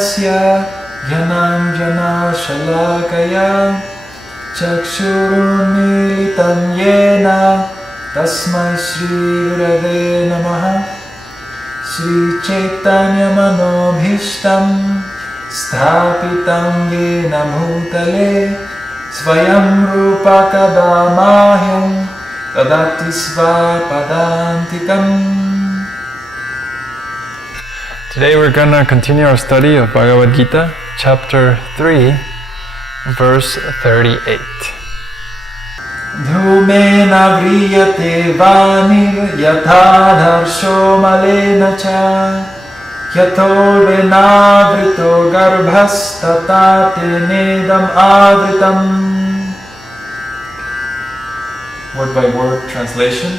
Tasya Gyananjana Shalakaya Chakshurunmilitam Yena Tasmai Shri Gurave Namaha Shri Chaitanya Manobhishtam Sthapitam Yena Bhutale Svayam Rupa Kadamahyam Tadati Svapadantikam. Today we're going to continue our study of Bhagavad Gita, chapter 3, verse 38. Dhumena vriyate vanir yatadharsho malena cha yato venavrito garbhas tatate nedam avritam. Word by word translation.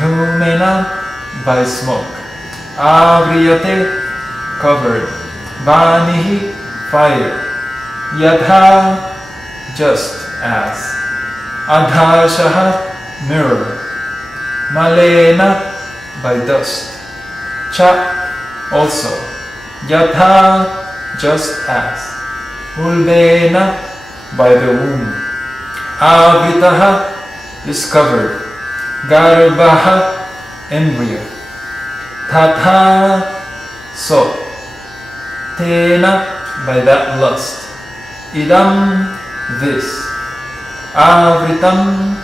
Dhumena, by smoke. Avriyate, covered. Vanihi, fire. Yadha, just as. Adhashaha, mirror. Malena, by dust. Cha, also. Yadha, just as. Ulbena, by the womb. Avritaha, is covered. Garbhaha, embryo. Tatha, so. Tena, by that lust. Idam, this. Avritam,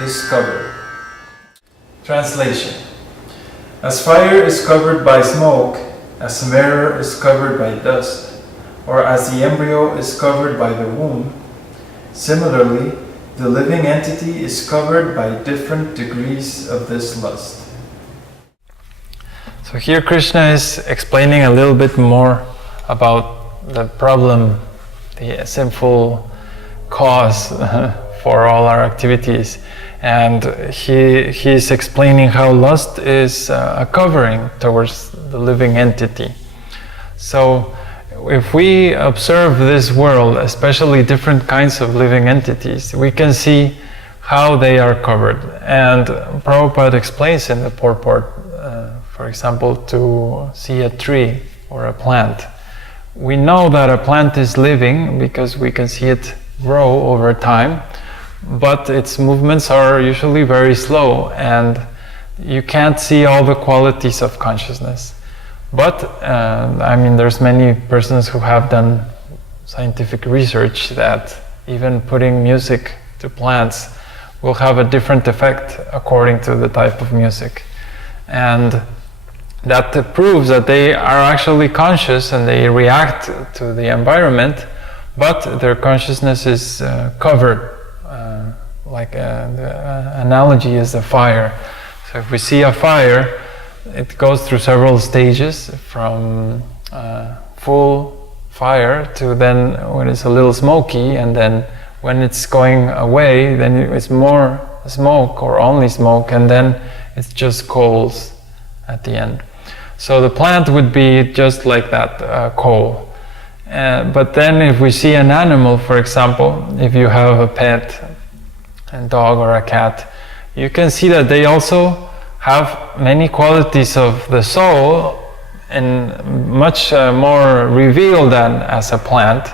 is covered. Translation. As fire is covered by smoke, as a mirror is covered by dust, or as the embryo is covered by the womb, similarly, the living entity is covered by different degrees of this lust. So here Krishna is explaining a little bit more about the problem, the sinful cause for all our activities. And he is explaining how lust is a covering towards the living entity. So if we observe this world, especially different kinds of living entities, we can see how they are covered. And Prabhupada explains in the purport, for example, to see a tree or a plant. We know that a plant is living because we can see it grow over time, but its movements are usually very slow and you can't see all the qualities of consciousness. But, there's many persons who have done scientific research that even putting music to plants will have a different effect according to the type of music. And that proves that they are actually conscious and they react to the environment, but their consciousness is covered. The analogy is a fire. So if we see a fire, it goes through several stages, from full fire to then when it's a little smoky, and then when it's going away, then it's more smoke or only smoke, and then it's just coals at the end. So the plant would be just like that, coal. But then if we see an animal, for example, if you have a pet, a dog or a cat, you can see that they also have many qualities of the soul and much more revealed than as a plant,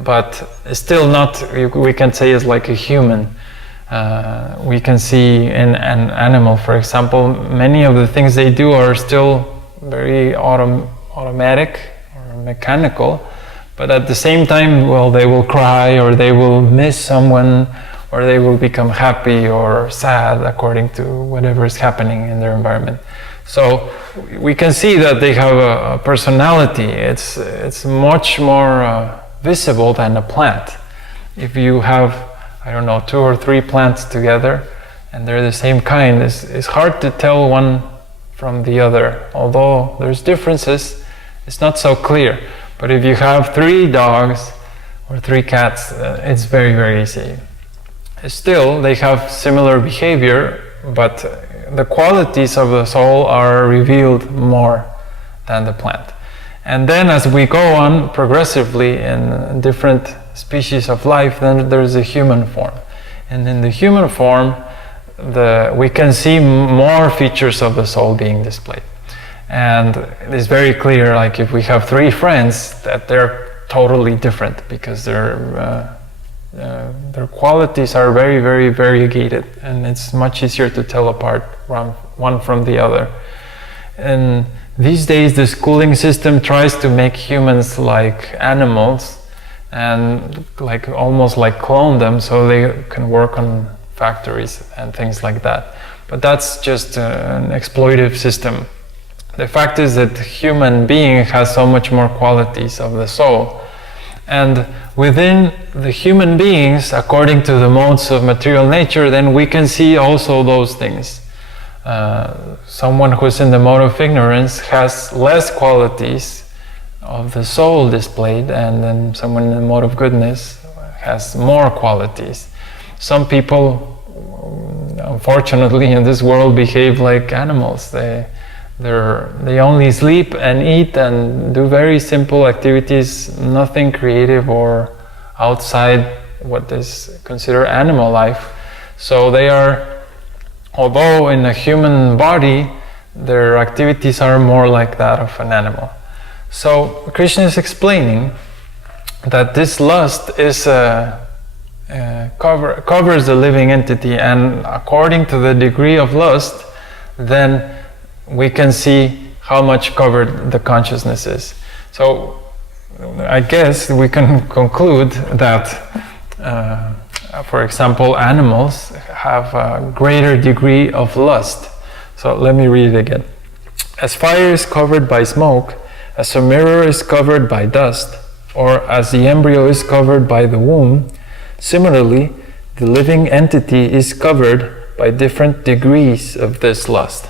but still not, we can say, is like a human. We can see in an animal, for example, many of the things they do are still very automatic or mechanical, but at the same time, they will cry, or they will miss someone, or they will become happy or sad according to whatever is happening in their environment. So we can see that they have a personality. It's much more visible than a plant. If you have, 2 or 3 plants together and they're the same kind, it's hard to tell one from the other. Although there's differences, it's not so clear. But if you have 3 dogs or 3 cats, it's very, very easy. Still, they have similar behavior, but the qualities of the soul are revealed more than the plant. And then as we go on progressively in different species of life, then there's a human form. And in the human form, we can see more features of the soul being displayed. And it's very clear, like if we have three friends, that they're totally different because their qualities are very, very variegated, and it's much easier to tell apart one from the other. And these days the schooling system tries to make humans like animals and like almost like clone them so they can work on factories and things like that. But that's just an exploitive system. The fact is that the human being has so much more qualities of the soul. And within the human beings, according to the modes of material nature, then we can see also those things. Someone who's in the mode of ignorance has less qualities of the soul displayed, and then someone in the mode of goodness has more qualities. Some people, unfortunately, in this world behave like animals. They only sleep and eat and do very simple activities, nothing creative or outside what is considered animal life. So they are, although in a human body, their activities are more like that of an animal. So Krishna is explaining that this lust is covers the living entity, and according to the degree of lust, then we can see how much covered the consciousness is. So I guess we can conclude that, for example, animals have a greater degree of lust. So let me read it again. As fire is covered by smoke, as a mirror is covered by dust, or as the embryo is covered by the womb, similarly, the living entity is covered by different degrees of this lust.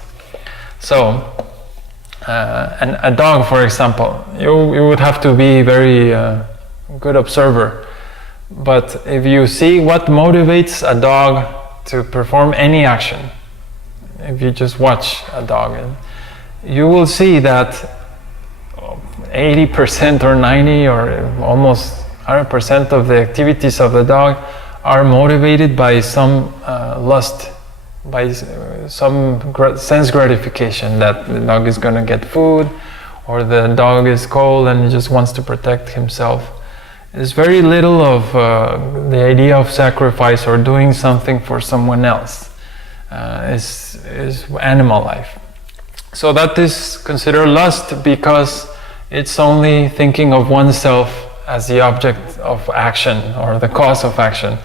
So, and a dog, for example, you would have to be very good observer. But if you see what motivates a dog to perform any action, if you just watch a dog, you will see that 80% or 90 or almost 100% of the activities of the dog are motivated by some lust, by some sense gratification, that the dog is going to get food, or the dog is cold and he just wants to protect himself. There's very little of the idea of sacrifice or doing something for someone else. Is animal life. So that is considered lust because it's only thinking of oneself as the object of action or the cause of action.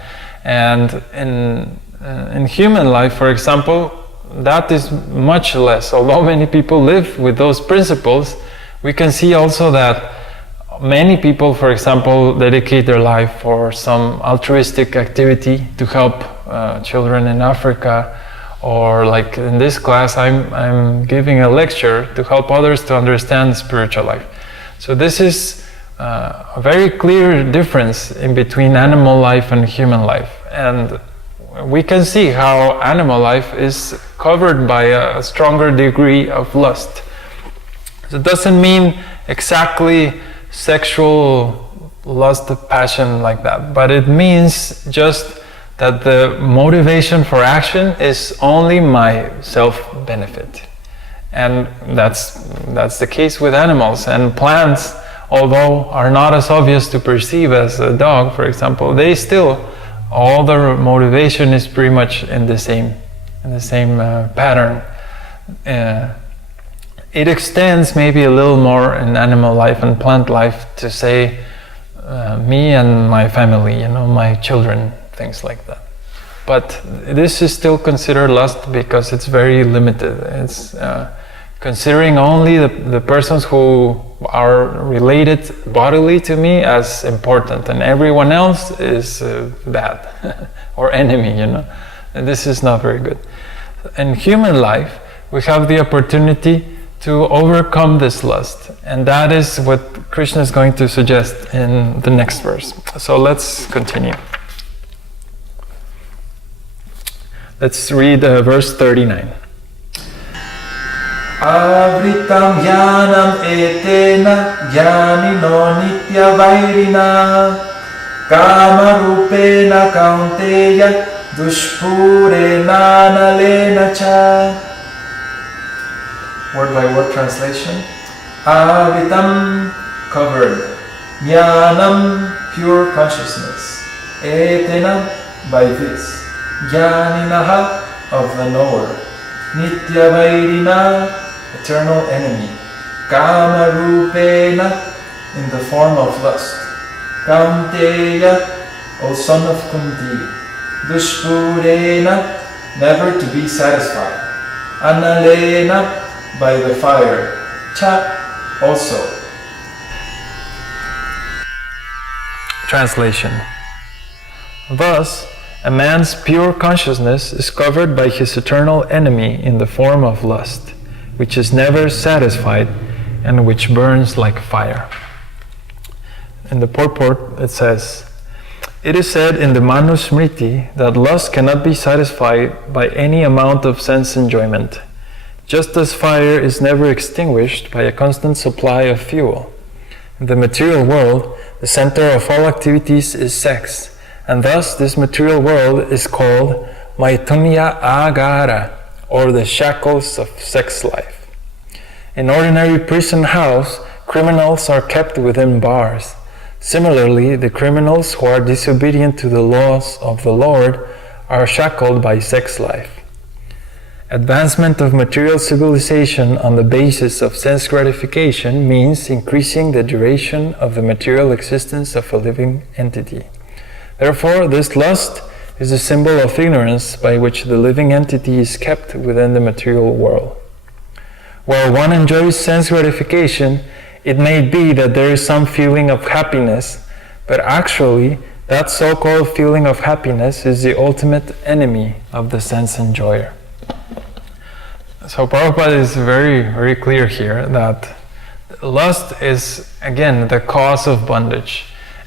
And in human life, for example, that is much less. Although many people live with those principles, we can see also that many people, for example, dedicate their life for some altruistic activity to help children in Africa, or like in this class, I'm giving a lecture to help others to understand spiritual life. So this is a very clear difference in between animal life and human life. And we can see how animal life is covered by a stronger degree of lust. So it doesn't mean exactly sexual lust, passion like that, but it means just that the motivation for action is only my self-benefit. And that's the case with animals. And plants, although are not as obvious to perceive as a dog, for example, they still, all their motivation is pretty much in the same pattern. It extends maybe a little more in animal life and plant life to say me and my family, my children, things like that. But this is still considered lust because it's very limited. It's considering only the persons who are related bodily to me as important, and everyone else is bad or enemy, And this is not very good. In human life, we have the opportunity to overcome this lust, and that is what Krishna is going to suggest in the next verse. So let's continue. Let's read verse 39. Avritam jnanam etena jnanino nitya vairina kama rupena kaunteya dushpurena nalena cha. Word by word translation. Avritam, covered. Jnanam, pure consciousness. Etena, by this. Jnaninaha, of the knower. Nityavairina, eternal enemy. Kamarupena, in the form of lust. Kaunteya, O son of Kunti. Dushpurena, never to be satisfied. Analena, by the fire. Cha, also. Translation. Thus, a man's pure consciousness is covered by his eternal enemy in the form of lust, which is never satisfied and which burns like fire. In the purport it says, it is said in the Manu Smriti that lust cannot be satisfied by any amount of sense enjoyment, just as fire is never extinguished by a constant supply of fuel. In the material world, the center of all activities is sex, and thus this material world is called Maitunya Agara, or the shackles of sex life. In ordinary prison house, criminals are kept within bars. Similarly, the criminals who are disobedient to the laws of the Lord are shackled by sex life. Advancement of material civilization on the basis of sense gratification means increasing the duration of the material existence of a living entity. Therefore, this lust is a symbol of ignorance by which the living entity is kept within the material world. While one enjoys sense gratification, it may be that there is some feeling of happiness, but actually, that so-called feeling of happiness is the ultimate enemy of the sense enjoyer. So Prabhupada is very, very clear here that lust is, again, the cause of bondage.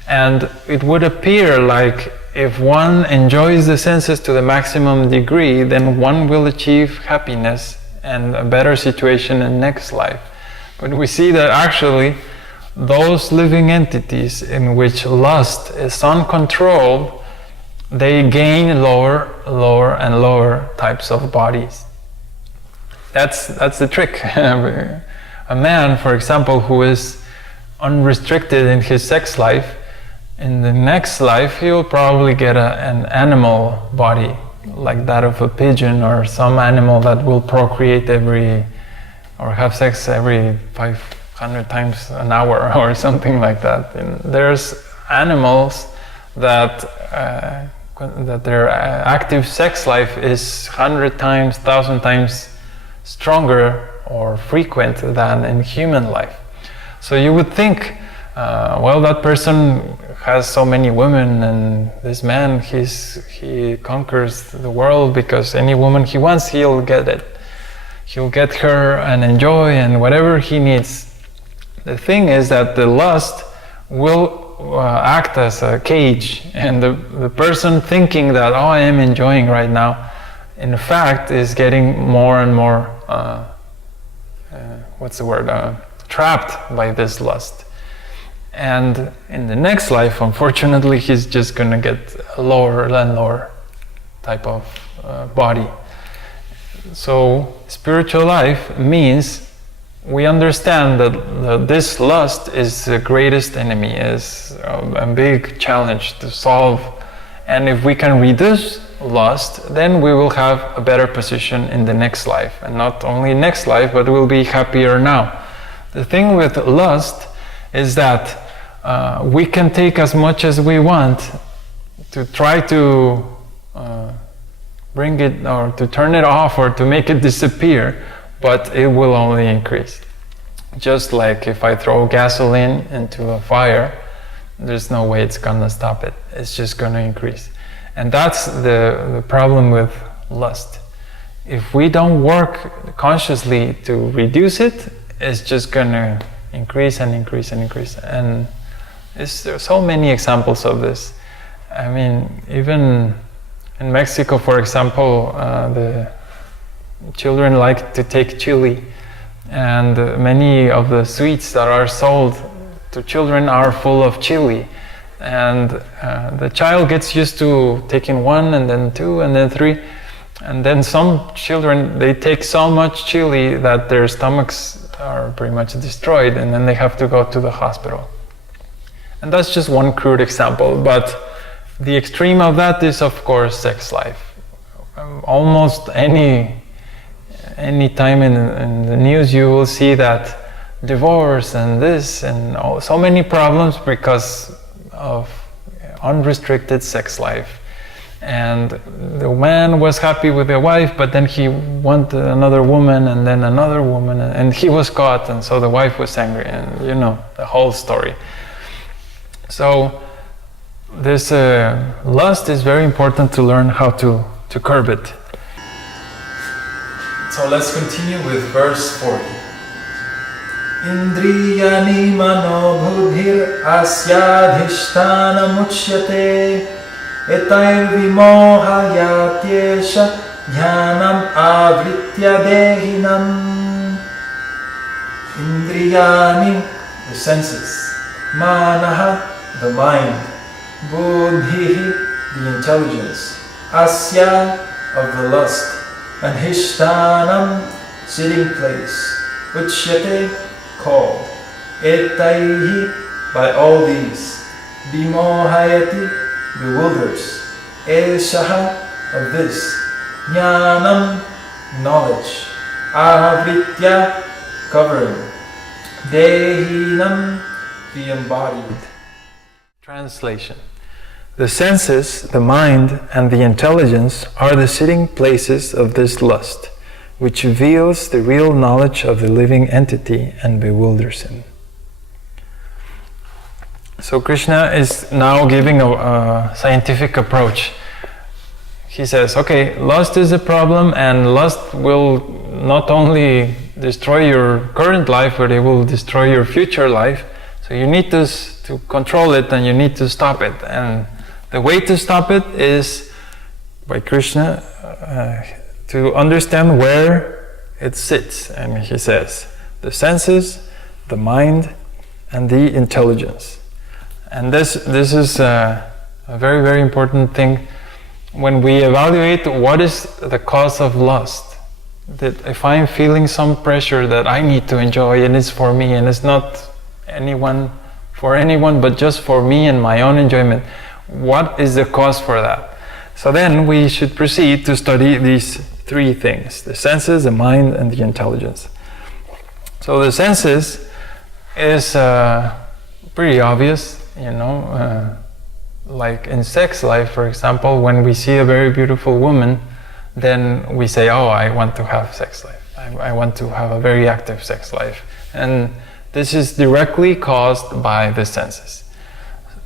And it would appear like if one enjoys the senses to the maximum degree, then one will achieve happiness and a better situation in next life. But we see that actually those living entities in which lust is uncontrolled, they gain lower and lower types of bodies. That's the trick. A man, for example, who is unrestricted in his sex life, in the next life he will probably get an animal body, like that of a pigeon or some animal that will procreate or have sex every 500 times an hour or something like that. And there's animals that their active sex life is 100 times, 1,000 times stronger or frequent than in human life. So you would think, well, that person has so many women, and this man, he conquers the world because any woman he wants, he'll get it. He'll get her and enjoy and whatever he needs. The thing is that the lust will act as a cage, and the person thinking that, oh, I am enjoying right now, in fact is getting more and more trapped by this lust. And in the next life, unfortunately, he's just going to get a lower and lower type of body. So spiritual life means we understand that this lust is the greatest enemy, is a big challenge to solve. And if we can reduce lust, then we will have a better position in the next life. And not only next life, but we'll be happier now. The thing with lust is that we can take as much as we want to try to bring it or to turn it off or to make it disappear, but it will only increase. Just like if I throw gasoline into a fire, there's no way it's gonna stop it. It's just gonna increase. And that's the problem with lust. If we don't work consciously to reduce it, it's just gonna increase and increase and increase. And there's so many examples of this. I mean, even in Mexico, for example, the children like to take chili, and many of the sweets that are sold to children are full of chili. And the child gets used to taking one and then two and then three, And then some children, they take so much chili that their stomachs are pretty much destroyed, and then they have to go to the hospital. And that's just one crude example, but the extreme of that is, of course, sex life. Almost any time in the news you will see that divorce and this and so many problems because of unrestricted sex life. And the man was happy with the wife, but then he wanted another woman and then another woman, and he was caught, and so the wife was angry, and you know the whole story. So this lust is very important to learn how to curb it. So let's continue with verse 40. Indriyani mano buddhir asyadhishtana muchyate etair vimohayatyesha jnanam avritya dehinam. Indriyani, the senses, manaha, the mind, buddhi, the intelligence, asya, of the lust, and hishtanam, sitting place, uchyate, called, etaihi, by all these, vimohayati, bewilders, eshaha, of this, jnanam, knowledge, avritya, covering, dehinam, the embodied. Translation. The senses, the mind, and the intelligence are the sitting places of this lust, which reveals the real knowledge of the living entity and bewilders him. So Krishna is now giving a scientific approach. He says, okay, lust is a problem, and lust will not only destroy your current life, but it will destroy your future life. So you need to control it, and you need to stop it. And the way to stop it is by Krishna to understand where it sits. And he says, the senses, the mind, and the intelligence. And this is a very, very important thing when we evaluate what is the cause of lust. That if I'm feeling some pressure that I need to enjoy and it's for me and it's not for anyone but just for me and my own enjoyment, what is the cause for that? So then we should proceed to study these three things: the senses, the mind, and the intelligence. So the senses is pretty obvious, you know, like in sex life, for example, when we see a very beautiful woman, then we say, oh, I want to have sex life. I want to have a very active sex life. And this is directly caused by the senses.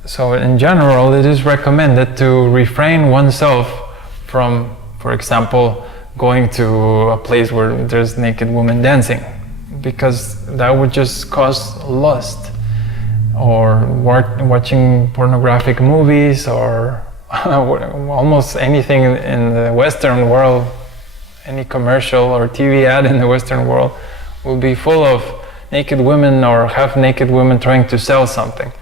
So in general, it is recommended to refrain oneself from, for example, going to a place where there's naked women dancing, because that would just cause lust. Or watching pornographic movies, or almost anything in the Western world, any commercial or TV ad in the Western world will be full of naked women or half-naked women trying to sell something.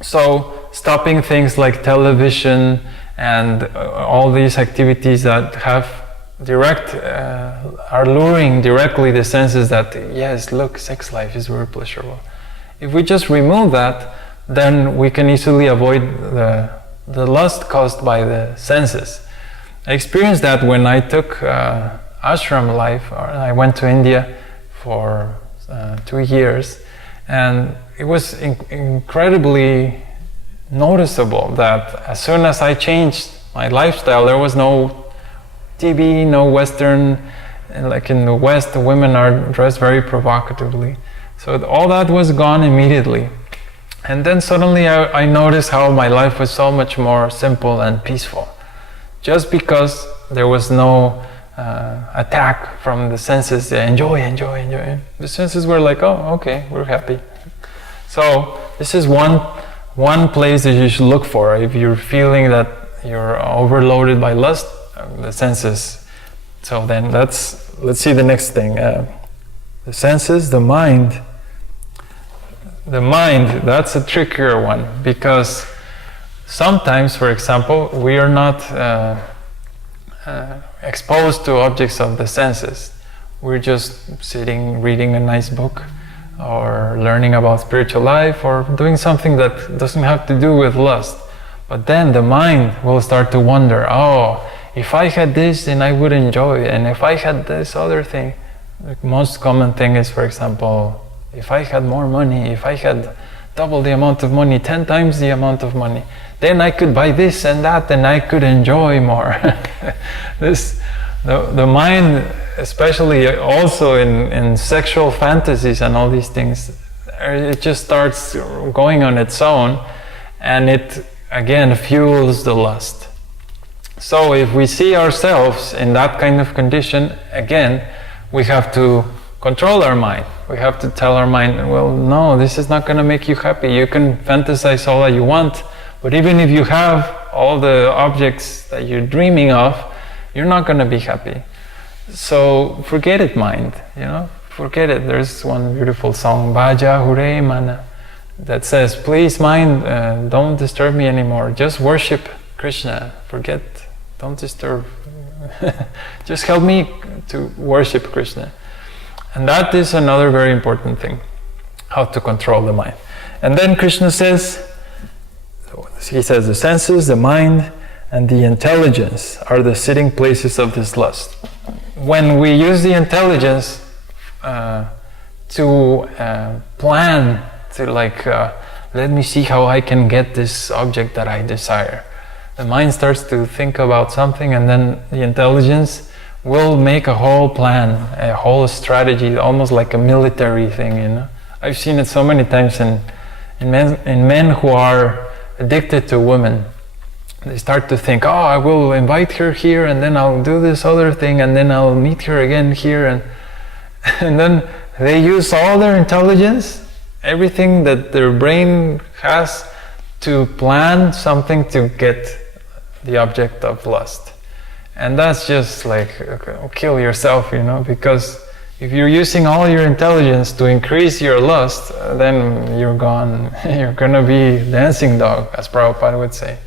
So stopping things like television and all these activities that have are luring directly the senses that, yes, look, sex life is very pleasurable. If we just remove that, then we can easily avoid the lust caused by the senses. I experienced that when I took ashram life. I went to India for 2 years, and it was incredibly noticeable that as soon as I changed my lifestyle, there was no TV, no Western, like in the West, the women are dressed very provocatively. So all that was gone immediately. And then suddenly I noticed how my life was so much more simple and peaceful. Just because there was no attack from the senses, enjoy. The senses were like, oh, okay, we're happy. So this is one place that you should look for. If you're feeling that you're overloaded by lust, the senses. So then let's see the next thing. The senses, the mind. The mind, that's a trickier one, because sometimes, for example, we are not exposed to objects of the senses. We're just sitting, reading a nice book, or learning about spiritual life, or doing something that doesn't have to do with lust. But then the mind will start to wonder, oh, if I had this, then I would enjoy it. And if I had this other thing, the most common thing is, for example, if I had more money, if I had double the amount of money, 10 times the amount of money, then I could buy this and that, and I could enjoy more. The mind, especially also in sexual fantasies and all these things, it just starts going on its own, and it again fuels the lust. So if we see ourselves in that kind of condition, again, we have to control our mind. We have to tell our mind, well, no, this is not going to make you happy. You can fantasize all that you want, but even if you have all the objects that you're dreaming of, you're not going to be happy. So forget it, mind, forget it. There's one beautiful song, Bhaja Hure Mana, that says, please mind, don't disturb me anymore. Just worship Krishna. Forget, don't disturb. Just help me to worship Krishna. And that is another very important thing, how to control the mind. And then Krishna says, he says, the senses, the mind, and the intelligence are the sitting places of this lust. When we use the intelligence to plan, to let me see how I can get this object that I desire. The mind starts to think about something, and then the intelligence will make a whole plan, a whole strategy, almost like a military thing. I've seen it so many times in men who are addicted to women. They start to think, oh, I will invite her here, and then I'll do this other thing, and then I'll meet her again here, and then they use all their intelligence, everything that their brain has, to plan something to get the object of lust. And that's just like, kill yourself, because if you're using all your intelligence to increase your lust, then you're gone. You're gonna be dancing dog, as Prabhupada would say.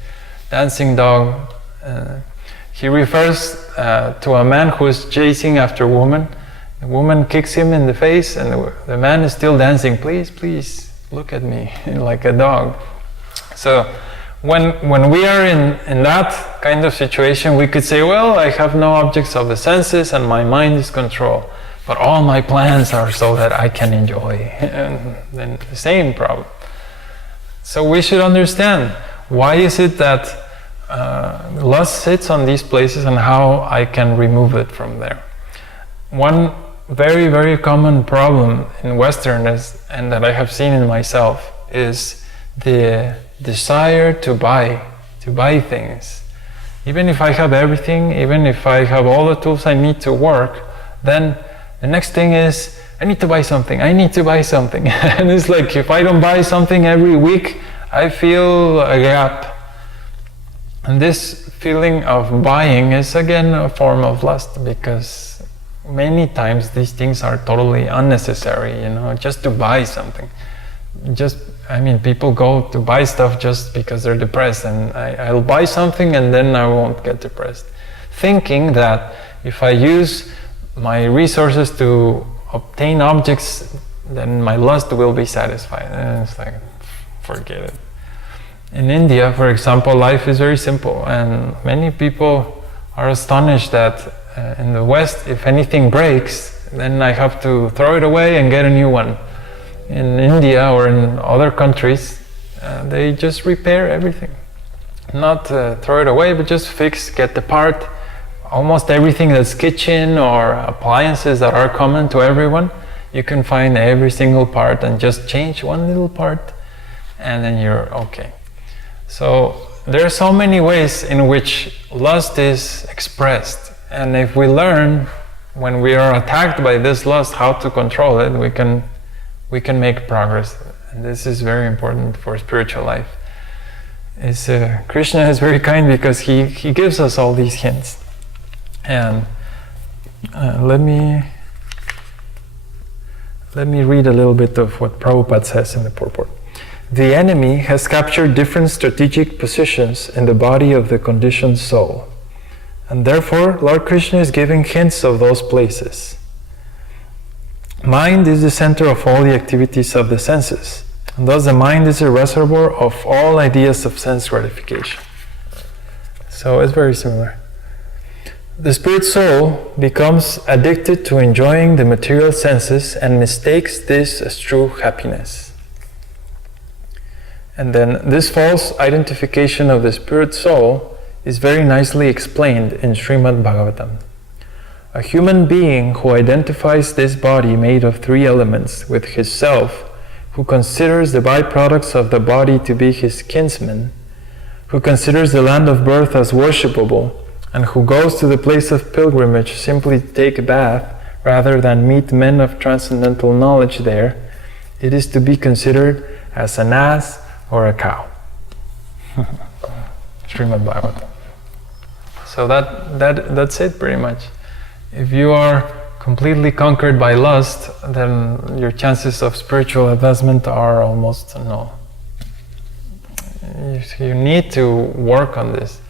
Dancing dog. He refers to a man who is chasing after a woman. The woman kicks him in the face, and the man is still dancing. Please, please, look at me, like a dog. So when we are in that kind of situation, we could say, well, I have no objects of the senses and my mind is controlled, but all my plans are so that I can enjoy. And then the same problem. So we should understand, why is it that lust sits on these places, and how I can remove it from there. One very, very common problem in Westerners, and that I have seen in myself, is the desire to buy things. Even if I have everything, even if I have all the tools I need to work, then the next thing is, I need to buy something, and it's like, if I don't buy something every week, I feel a gap. And this feeling of buying is again a form of lust, because many times these things are totally unnecessary, just to buy something. People go to buy stuff just because they're depressed, and I'll buy something and then I won't get depressed, thinking that if I use my resources to obtain objects, then my lust will be satisfied. And it's like, forget it. In India, for example, life is very simple, and many people are astonished that in the West, if anything breaks, then I have to throw it away and get a new one. In India or in other countries, they just repair everything. Not throw it away, but just fix, get the part. Almost everything that's kitchen or appliances that are common to everyone, you can find every single part and just change one little part, and then you're okay. So there are so many ways in which lust is expressed, and if we learn, when we are attacked by this lust, how to control it, we can make progress. And this is very important for spiritual life. Krishna is very kind, because he gives us all these hints. And let me read a little bit of what Prabhupada says in the purport. The enemy has captured different strategic positions in the body of the conditioned soul. And therefore, Lord Krishna is giving hints of those places. Mind is the center of all the activities of the senses. And thus the mind is a reservoir of all ideas of sense gratification. So it's very similar. The spirit soul becomes addicted to enjoying the material senses and mistakes this as true happiness. And then this false identification of the spirit soul is very nicely explained in Srimad Bhagavatam. A human being who identifies this body made of three elements with his self, who considers the byproducts of the body to be his kinsmen, who considers the land of birth as worshipable, and who goes to the place of pilgrimage simply to take a bath rather than meet men of transcendental knowledge there, it is to be considered as an ass or a cow. Srimad Bhagavatam. So that's it pretty much. If you are completely conquered by lust, then your chances of spiritual advancement are almost null. You need to work on this.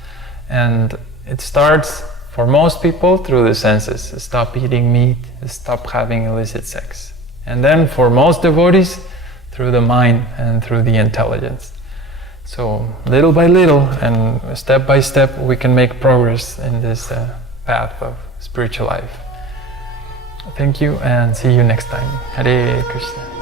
And it starts, for most people, through the senses. Stop eating meat, stop having illicit sex. And then for most devotees, through the mind and through the intelligence. So little by little and step by step, we can make progress in this path of spiritual life. Thank you and see you next time. Hare Krishna.